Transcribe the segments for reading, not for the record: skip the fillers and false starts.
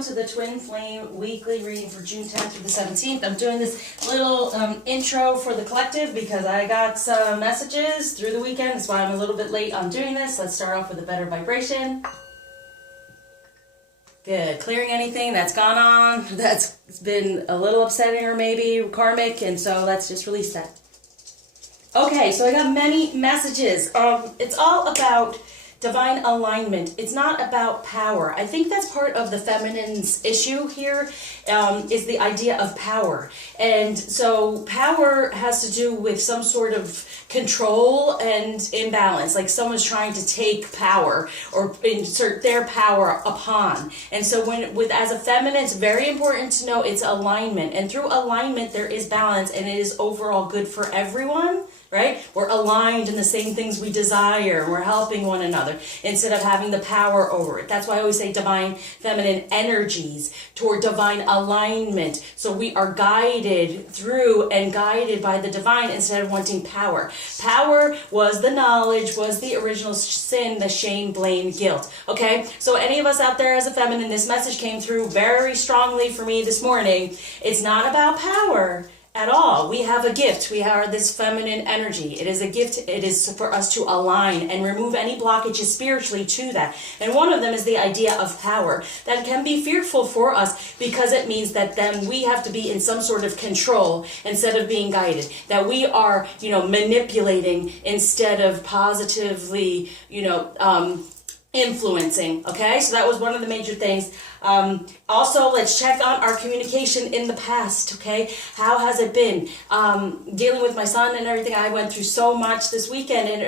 welcome to the Twin Flame weekly reading for June 10th through the 17th. I'm doing this little intro for the collective because I got some messages through the weekend. That's why I'm a little bit late on doing this. Let's start off with a better vibration. Good. Clearing anything that's gone on, that's been a little upsetting or maybe karmic, and so let's just release that. Okay, so I got many messages. It's all about divine alignment. It's not about power. I think that's part of the feminine's issue here, is the idea of power. And so power has to do with some sort of control and imbalance, like someone's trying to take power or insert their power upon. And so as a feminine, it's very important to know it's alignment. And through alignment, there is balance, and it is overall good for everyone. Right? We're aligned in the same things we desire. We're helping one another instead of having the power over it. That's why I always say divine feminine energies toward divine alignment. So we are guided through and guided by the divine instead of wanting power. Power was the knowledge, was the original sin, the shame, blame, guilt. Okay? So any of us out there as a feminine, this message came through very strongly for me this morning. It's not about power at all. We have a gift. We are this feminine energy. It is a gift. It is for us to align and remove any blockages spiritually to that. And one of them is the idea of power. That can be fearful for us because it means that then we have to be in some sort of control instead of being guided. That we are, manipulating instead of positively, influencing. Okay, so that was one of the major things. Also, let's check on our communication in the past. Okay, how has it been? Dealing with my son and everything, I went through so much this weekend, and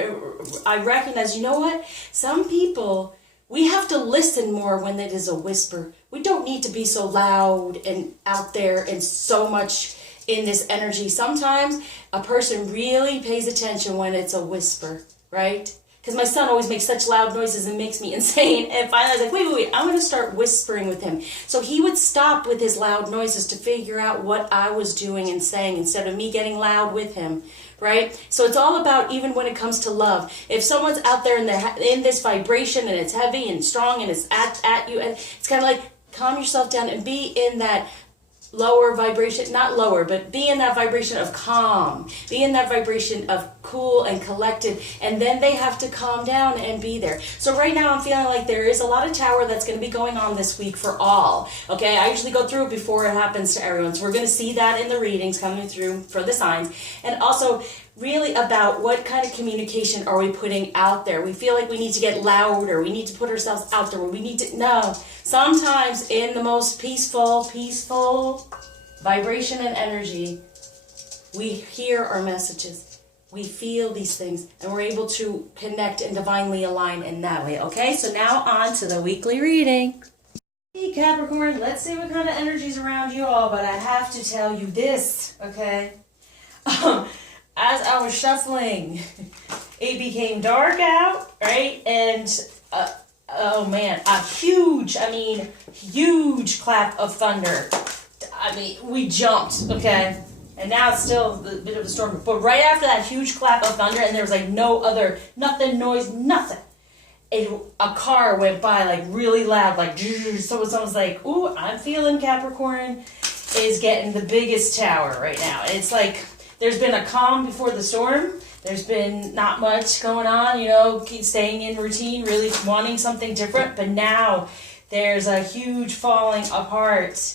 I recognize, you know what? Some people, we have to listen more when it is a whisper. We don't need to be so loud and out there and so much in this energy. Sometimes a person really pays attention when it's a whisper, right? Because my son always makes such loud noises and makes me insane. And finally I was like, wait, I'm going to start whispering with him. So he would stop with his loud noises to figure out what I was doing and saying instead of me getting loud with him, right? So it's all about, even when it comes to love. If someone's out there and they're in this vibration and it's heavy and strong and it's at you, and it's kind of like, calm yourself down and be in that lower vibration, not lower, but be in that vibration of calm, be in that vibration of cool and collected, and then they have to calm down and be there. So right now I'm feeling like there is a lot of tower that's going to be going on this week for all. Okay, I usually go through it before it happens to everyone, so we're going to see that in the readings coming through for the signs. And also really about what kind of communication are we putting out there. We feel like we need to get louder, we need to put ourselves out there, we need to, no. Sometimes in the most peaceful vibration and energy, we hear our messages, we feel these things, and we're able to connect and divinely align in that way. Okay, so now on to the weekly reading. Hey Capricorn, let's see what kind of energy is around you all, but I have to tell you this, okay? As I was shuffling, it became dark out, right? And, oh man, a huge clap of thunder. I mean, we jumped, okay? And now it's still a bit of a storm. But right after that huge clap of thunder, and there was like noise, nothing. A car went by like really loud, like, so someone's like, ooh, I'm feeling Capricorn is getting the biggest tower right now. It's like, there's been a calm before the storm. There's been not much going on, keep staying in routine, really wanting something different. But now there's a huge falling apart.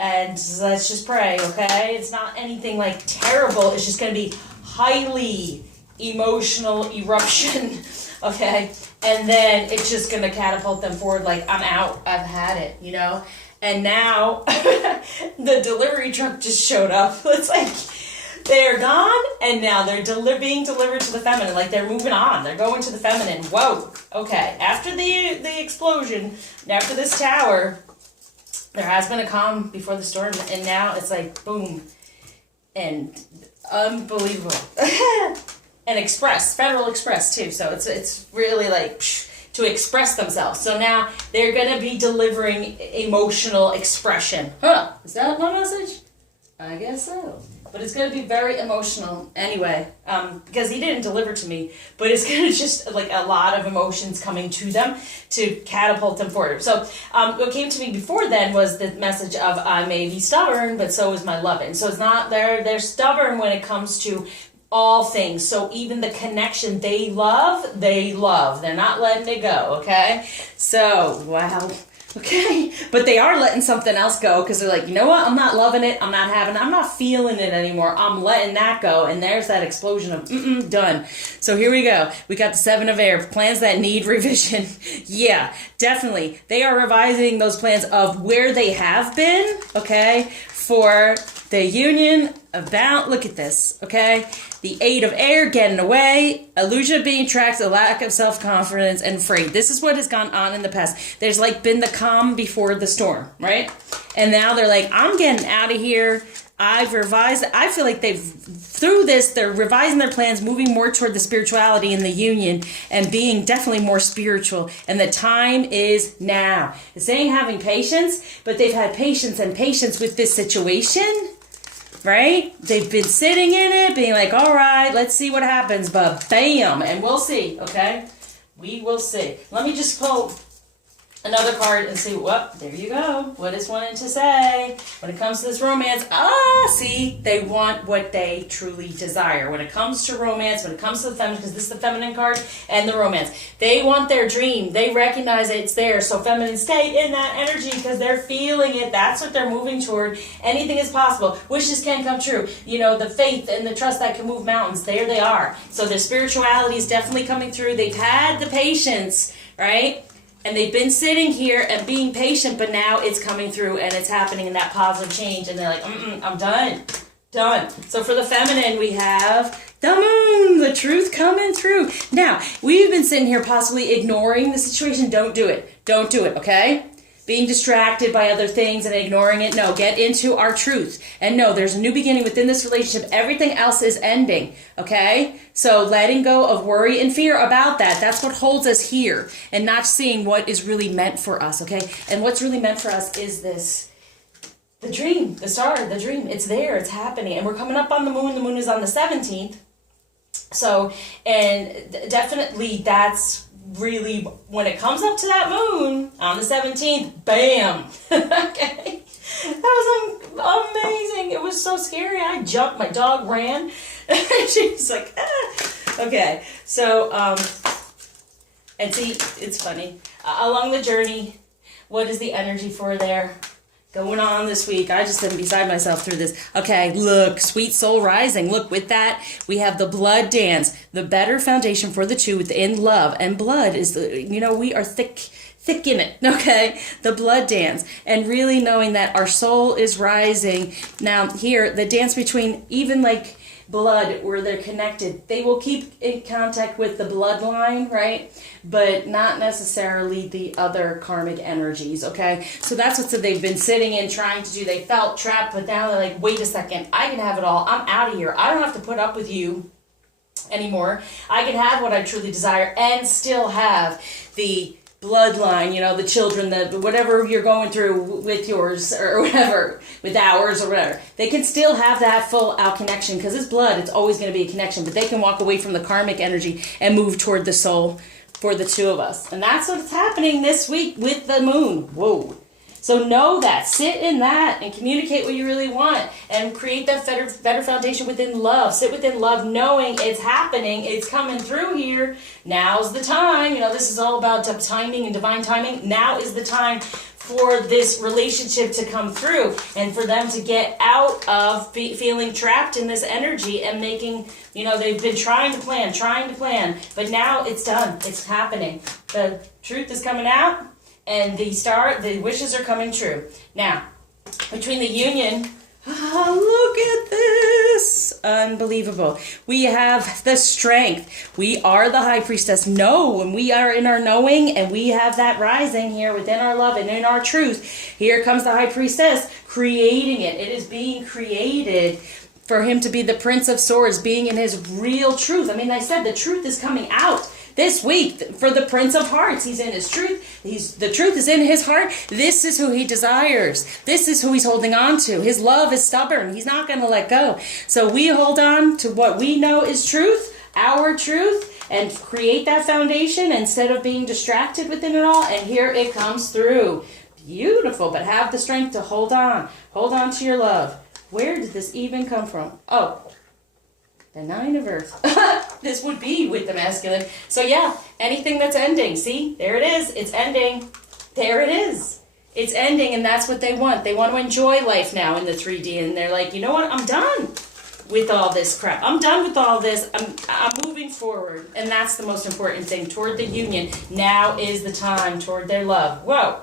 And let's just pray, okay? It's not anything like terrible. It's just going to be highly emotional eruption, okay? And then it's just going to catapult them forward like, I'm out. I've had it, And now the delivery truck just showed up. It's like, they're gone, and now they're being delivered to the feminine. Like, they're moving on. They're going to the feminine. Whoa. Okay. After the explosion, after this tower, there has been a calm before the storm, and now it's like, boom. And unbelievable. And Federal Express, too. So it's really like, to express themselves. So now they're going to be delivering emotional expression. Huh. Is that my message? I guess so. but it's going to be very emotional anyway, because he didn't deliver to me, but it's going to just like a lot of emotions coming to them to catapult them forward. So what came to me before then was the message of I may be stubborn, but so is my loving. So it's not, they're stubborn when it comes to all things. So even the connection they love. They're not letting it go, okay? So, wow. Okay, but they are letting something else go because they're like, you know what? I'm not loving it. I'm not feeling it anymore. I'm letting that go. And there's that explosion of done. So here we go. We got the 7 of air, plans that need revision. Yeah, definitely. They are revising those plans of where they have been, okay, for the union about, look at this, okay? The 8 of air, getting away, illusion of being tracked, a lack of self-confidence, and afraid. This is what has gone on in the past. There's like been the calm before the storm, right? And now they're like, I'm getting out of here. I've revised. I feel like through this, they're revising their plans, moving more toward the spirituality in the union and being definitely more spiritual. And the time is now. It's saying having patience, but they've had patience with this situation. Right? They've been sitting in it, being like, all right, let's see what happens. But bam, and we'll see, okay? We will see. Let me just pull another card and see what, there you go. What is wanting to say when it comes to this romance? See, they want what they truly desire. When it comes to romance, when it comes to the feminine, because this is the feminine card and the romance, they want their dream. They recognize it's there. So feminine, stay in that energy because they're feeling it. That's what they're moving toward. Anything is possible. Wishes can come true. You know, the faith and the trust that can move mountains, there they are. So their spirituality is definitely coming through. They've had the patience, right? And they've been sitting here and being patient, but now it's coming through and it's happening in that positive change. And they're like, I'm done. Done. So for the feminine, we have the moon, the truth coming through. Now, we've been sitting here possibly ignoring the situation. Don't do it. Don't do it, okay? Being distracted by other things and ignoring it. No, get into our truth. And no, there's a new beginning within this relationship. Everything else is ending, okay? So letting go of worry and fear about that. That's what holds us here and not seeing what is really meant for us, okay? And what's really meant for us is this, the dream, the star, the dream. It's there, it's happening. And we're coming up on the moon. The moon is on the 17th. So, and definitely that's really, when it comes up to that moon on the 17th, bam. Okay. That was amazing. It was so scary. I jumped. My dog ran. She was like, ah. Okay. So, and see, it's funny. Along the journey, what is the energy for there? Going on this week. I just am beside myself through this. Okay, look, sweet soul rising. Look, with that, we have the blood dance, the better foundation for the two within love. And blood is, we are thick in it, okay? The blood dance. And really knowing that our soul is rising. Now, here, the dance between even like blood, where they're connected. They will keep in contact with the bloodline, right? But not necessarily the other karmic energies, okay? So that's what they've been sitting in trying to do. They felt trapped, but now they're like, wait a second, I can have it all. I'm out of here. I don't have to put up with you anymore. I can have what I truly desire and still have the bloodline, the children, the whatever you're going through with yours or whatever, with ours or whatever. They can still have that full out connection because it's blood. It's always going to be a connection, but they can walk away from the karmic energy and move toward the soul for the two of us. And that's what's happening this week with the moon. Whoa. So know that. Sit in that and communicate what you really want and create that better foundation within love. Sit within love knowing it's happening. It's coming through here. Now's the time. This is all about timing and divine timing. Now is the time for this relationship to come through and for them to get out of feeling trapped in this energy and making, they've been trying to plan, but now it's done. It's happening. The truth is coming out. And the wishes are coming true. Now, between the union, look at this. Unbelievable. We have the strength. We are the high priestess. Know, and we are in our knowing, and we have that rising here within our love and in our truth. Here comes the high priestess creating it. It is being created for him to be the Prince of Swords, being in his real truth. I mean, I said the truth is coming out. This week, for the Prince of Hearts, he's in his truth. The truth is in his heart. This is who he desires. This is who he's holding on to. His love is stubborn. He's not going to let go. So we hold on to what we know is truth, our truth, and create that foundation instead of being distracted within it all. And here it comes through. Beautiful, but have the strength to hold on. Hold on to your love. Where did this even come from? Oh, the Nine of Earth. This would be with the masculine. So yeah, anything that's ending. See, there it is. It's ending. There it is. It's ending, and that's what they want. They want to enjoy life now in the 3D, and they're like, you know what? I'm done with all this crap. I'm done with all this. I'm moving forward, and that's the most important thing. Toward the union. Now is the time toward their love. Whoa.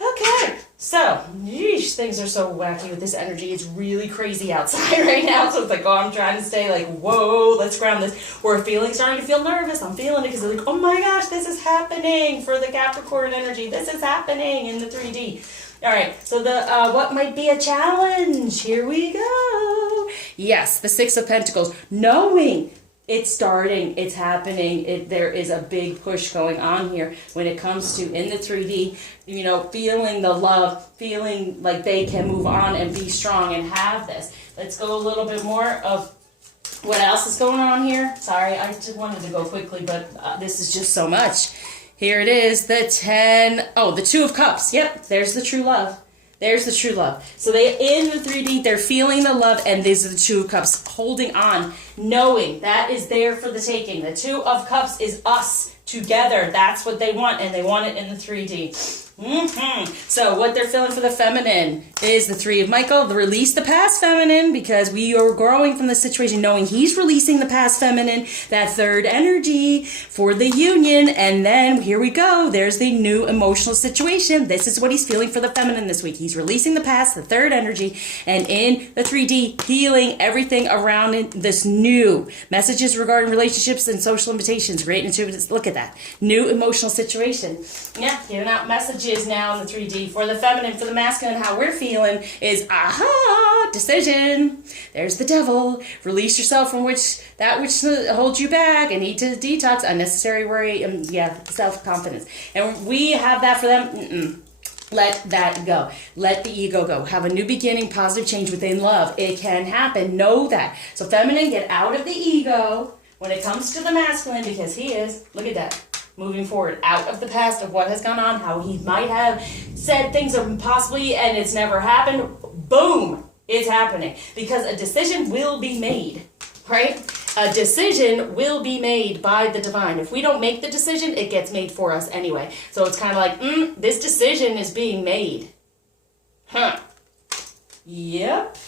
Okay. So, yeesh, things are so wacky with this energy. It's really crazy outside right now. So it's like, oh, I'm trying to stay like, whoa, let's ground this. We're starting to feel nervous. I'm feeling it because they're like, oh my gosh, this is happening for the Capricorn energy. This is happening in the 3D. All right, so the what might be a challenge? Here we go. Yes, the Six of Pentacles. Knowing it's starting, it's happening. There is a big push going on here when it comes to in the 3D, you know, feeling the love, feeling like they can move on and be strong and have this. Let's go a little bit more of what else is going on here. Sorry, I just wanted to go quickly, but this is just so much. Here it is, the the Two of Cups. Yep, there's the true love. There's the true love. So they in the 3D, they're feeling the love, and these are the Two of Cups, holding on, knowing that is there for the taking. The Two of Cups is us together. That's what they want, and they want it in the 3D. So what they're feeling for the feminine is the Three of Michael, the release the past feminine, because we are growing from the situation, knowing he's releasing the past feminine, that third energy for the union. And then here we go. There's the new emotional situation. This is what he's feeling for the feminine this week. He's releasing the past, the third energy, and in the 3D, healing everything around it, this new messages regarding relationships and social invitations. Great intuitive. Look at that. New emotional situation. Yeah, giving out messages now in the 3D for the feminine, for the masculine. How we're feeling is decision. There's the devil. Release yourself from that which holds you back, and need to detox unnecessary worry and self-confidence. And we have that for them. Let that go. Let the ego go. Have a new beginning, positive change within love. It can happen. Know that. So feminine, get out of the ego when it comes to the masculine, because he is, look at that, moving forward out of the past of what has gone on, how he might have said things possibly and it's never happened. Boom, it's happening, because a decision will be made, right? A decision will be made by the divine. If we don't make the decision, it gets made for us anyway. So it's kind of like, this decision is being made. Yep.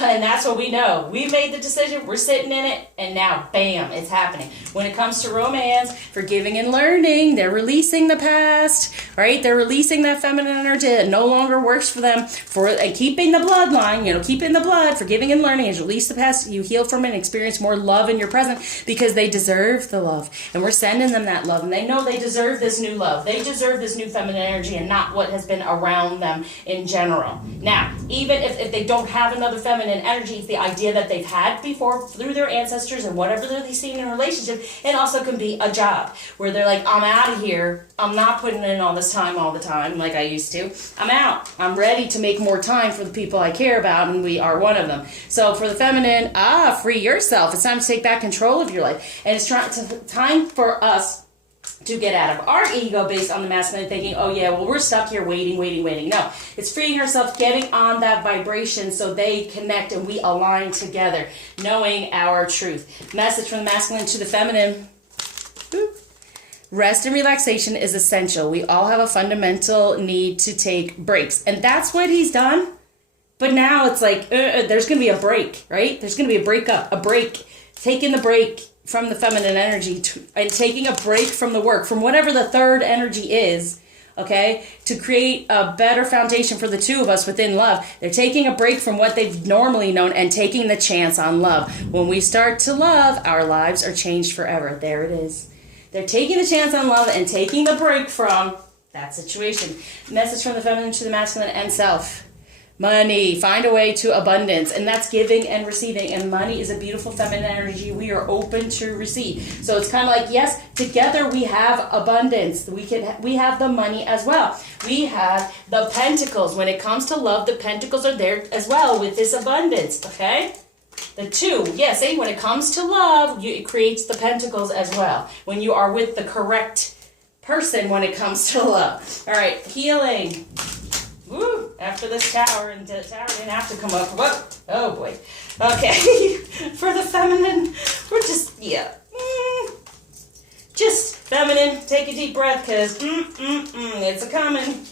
And that's what we know. We made the decision, we're sitting in it, and now, bam, it's happening. When it comes to romance, forgiving and learning, they're releasing the past, right? They're releasing that feminine energy that no longer works for them, and keeping the bloodline, keeping the blood, forgiving and learning, as you release the past, you heal from it and experience more love in your present, because they deserve the love. And we're sending them that love, and they know they deserve this new love. They deserve this new feminine energy and not what has been around them in general. Now, even if they don't have another feminine energy, it's the idea that they've had before through their ancestors and whatever they've seen in a relationship. It also can be a job where they're like, I'm out of here. I'm not putting in all this time all the time like I used to. I'm out. I'm ready to make more time for the people I care about, and we are one of them. So for the feminine, free yourself. It's time to take back control of your life. And it's time for us to get out of our ego based on the masculine, thinking, oh yeah, well, we're stuck here waiting. No, it's freeing ourselves, getting on that vibration so they connect and we align together, knowing our truth. Message from the masculine to the feminine. Rest and relaxation is essential. We all have a fundamental need to take breaks. And that's what he's done. But now it's like, there's going to be a break, right? There's going to be a break. Taking the break from the feminine energy and taking a break from the work, from whatever the third energy is, okay, to create a better foundation for the two of us within love. They're taking a break from what they've normally known and taking the chance on love. When we start to love, our lives are changed forever. There it is. They're taking the chance on love and taking the break from that situation. Message from the feminine to the masculine and self. Money. Find a way to abundance. And that's giving and receiving. And money is a beautiful feminine energy we are open to receive. So it's kind of like, yes, together we have abundance. We have the money as well. We have the pentacles. When it comes to love, the pentacles are there as well with this abundance. Okay? The two, yes, when it comes to love, it creates the pentacles as well. When you are with the correct person when it comes to love. All right, healing. Woo, after this tower, and the tower didn't have to come up. Whoa, oh boy. Okay, for the feminine, we're just, just feminine. Take a deep breath, because it's a-coming.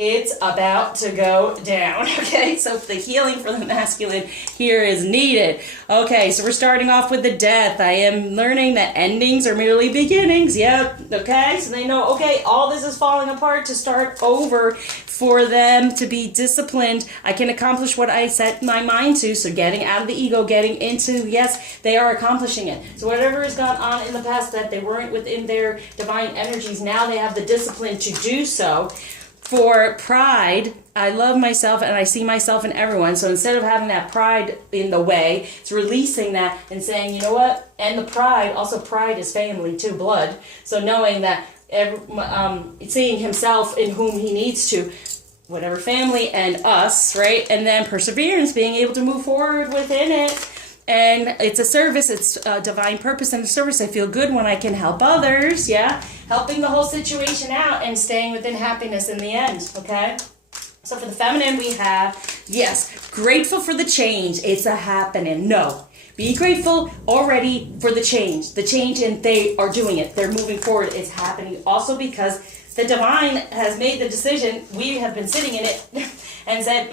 It's about to go down, okay? So the healing for the masculine here is needed. Okay, so we're starting off with the death. I am learning that endings are merely beginnings. Yep, okay? So they know, okay, all this is falling apart to start over for them to be disciplined. I can accomplish what I set my mind to. So getting out of the ego, getting into, yes, they are accomplishing it. So whatever has gone on in the past that they weren't within their divine energies, now they have the discipline to do so. For pride, I love myself and I see myself in everyone. So instead of having that pride in the way, it's releasing that and saying, you know what? And the pride, also pride is family too, blood. So knowing that, seeing himself in whom he needs to, whatever family and us, right? And then perseverance, being able to move forward within it. And it's a service, it's a divine purpose and a service. I feel good when I can help others, yeah? Helping the whole situation out and staying within happiness in the end, okay? So for the feminine, we have, yes, grateful for the change. It's a happening. No. Be grateful already for the change, and they are doing it. They're moving forward. It's happening also because the divine has made the decision. We have been sitting in it and said,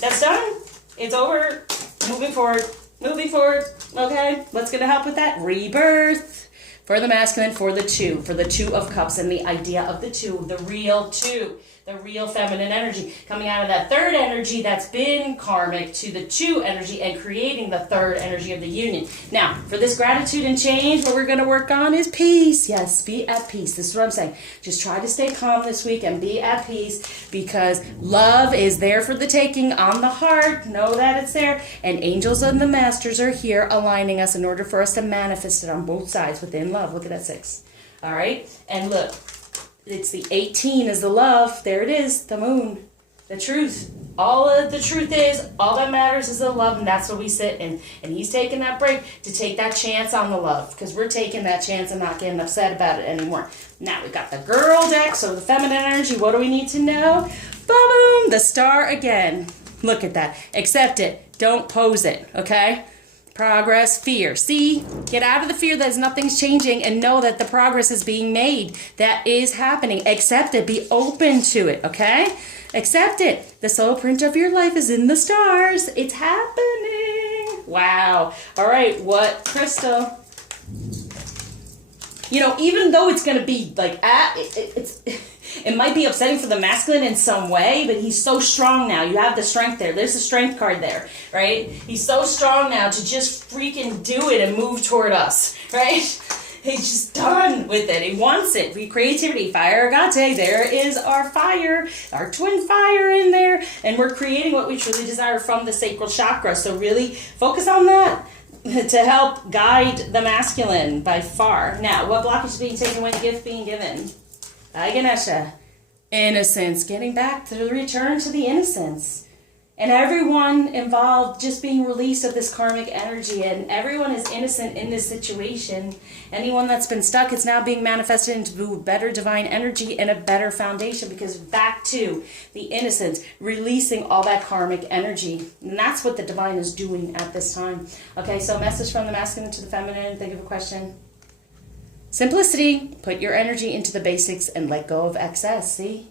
that's done. It's over. Moving forward. Moving forward, okay? What's going to help with that? Rebirth for the masculine, for the two of cups, and the idea of the two, the real feminine energy, coming out of that third energy that's been karmic to the two energy and creating the third energy of the union. Now, for this gratitude and change, what we're going to work on is peace. Yes, be at peace. This is what I'm saying. Just try to stay calm this week and be at peace, because love is there for the taking on the heart. Know that it's there. And angels and the masters are here aligning us in order for us to manifest it on both sides within love. Look at that 6. All right? And look. It's the 18 is the love. There it is, the moon, the truth. All of the truth is, all that matters is the love, and that's what we sit in. And he's taking that break to take that chance on the love, because we're taking that chance and not getting upset about it anymore. Now we got the girl deck, so the feminine energy, what do we need to know? Boom, the star again. Look at that. Accept it. Don't pose it, okay? Progress, fear. See, get out of the fear that nothing's changing and know that the progress is being made. That is happening. Accept it. Be open to it, okay? Accept it. The soul print of your life is in the stars. It's happening. Wow. All right, what crystal? You know, even though it's going to be like, it might be upsetting for the masculine in some way, but he's so strong now. You have the strength there. There's the strength card there, right? He's so strong now to just freaking do it and move toward us, right? He's just done with it. He wants it. Creativity, fire agate. There is our fire, our twin fire in there. And we're creating what we truly desire from the sacral chakra. So really focus on that to help guide the masculine by far. Now, what blockage is being taken when gift being given? Hi, Ganesha. Innocence. Getting back to the return to the innocence. And everyone involved just being released of this karmic energy. And everyone is innocent in this situation. Anyone that's been stuck is now being manifested into better divine energy and a better foundation. Because back to the innocence. Releasing all that karmic energy. And that's what the divine is doing at this time. Okay, so message from the masculine to the feminine. Think of a question. Simplicity. Put your energy into the basics and let go of excess. See?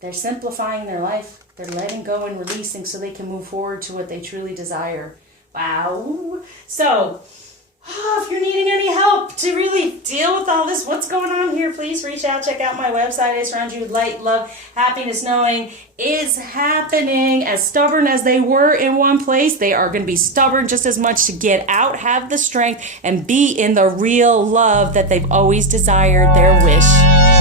They're simplifying their life. They're letting go and releasing so they can move forward to what they truly desire. Wow. So, if you're needing any help to really deal with all this, what's going on here, please reach out. Check out my website. I surround you with light, love, happiness, knowing is happening. As stubborn as they were in one place, they are going to be stubborn just as much to get out, have the strength, and be in the real love that they've always desired, their wish.